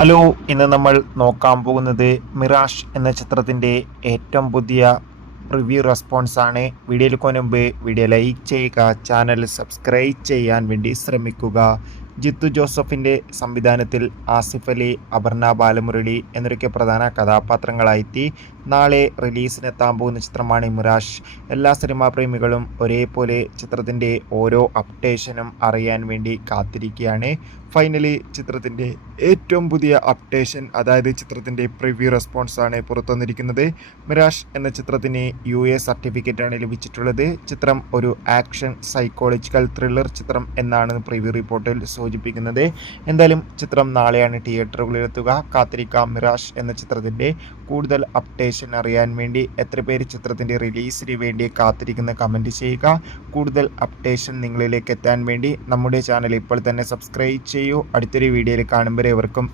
Hello, ഇന്ന് നമ്മൾ നോക്കാൻ പോകുന്നത് മിറാഷ് എന്ന ചിത്രത്തിൻ്റെ ഏറ്റവും പുതിയ റിവ്യൂ റെസ്പോൺസ് ആണ്. വീഡിയോയിൽ മുൻപ് വീഡിയോ ലൈക്ക് ചെയ്യുക, ചാനൽ സബ്സ്ക്രൈബ് ചെയ്യാൻ വേണ്ടി ശ്രമിക്കുക. ജിത്തു ജോസഫിൻ്റെ സംവിധാനത്തിൽ ആസിഫ് അലി, അപർണ ബാലമുരളി എന്നൊക്കെ പ്രധാന കഥാപാത്രങ്ങളായെത്തി നാളെ റിലീസിനെത്താൻ പോകുന്ന ചിത്രമാണ് മിറാഷ്. എല്ലാ സിനിമാ പ്രേമികളും ഒരേപോലെ ചിത്രത്തിൻ്റെ ഓരോ അപ്ഡേഷനും അറിയാൻ വേണ്ടി കാത്തിരിക്കുകയാണ്. ഫൈനലി ചിത്രത്തിൻ്റെ ഏറ്റവും പുതിയ അപ്ഡേഷൻ, അതായത് ചിത്രത്തിൻ്റെ പ്രിവ്യൂ റെസ്പോൺസ് ആണ് പുറത്തു വന്നിരിക്കുന്നത്. മിറാഷ് എന്ന ചിത്രത്തിന് UA സർട്ടിഫിക്കറ്റാണ് ലഭിച്ചിട്ടുള്ളത്. ചിത്രം ഒരു ആക്ഷൻ സൈക്കോളജിക്കൽ ത്രില്ലർ ചിത്രം എന്നാണ് പ്രിവ്യൂ റിപ്പോർട്ടിൽ സൂചിപ്പിക്കുന്നത്. എന്തായാലും ചിത്രം നാളെയാണ് തിയേറ്ററുകളിലെത്തുക. കാത്തിരിക്കാം. മിറാഷ് എന്ന ചിത്രത്തിൻ്റെ കൂടുതൽ അപ്ഡേഷൻ അറിയാൻ വേണ്ടി എത്ര പേര് ചിത്രത്തിൻ്റെ റിലീസിന് വേണ്ടി കാത്തിരിക്കുന്ന കമൻറ്റ് ചെയ്യുക. കൂടുതൽ അപ്ഡേഷൻ നിങ്ങളിലേക്ക് എത്താൻ വേണ്ടി നമ്മുടെ ചാനൽ ഇപ്പോൾ തന്നെ സബ്സ്ക്രൈബ് ചെയ്യൂ. അടുത്തൊരു വീഡിയോയിൽ കാണുമ്പോൾ ഏവർക്കും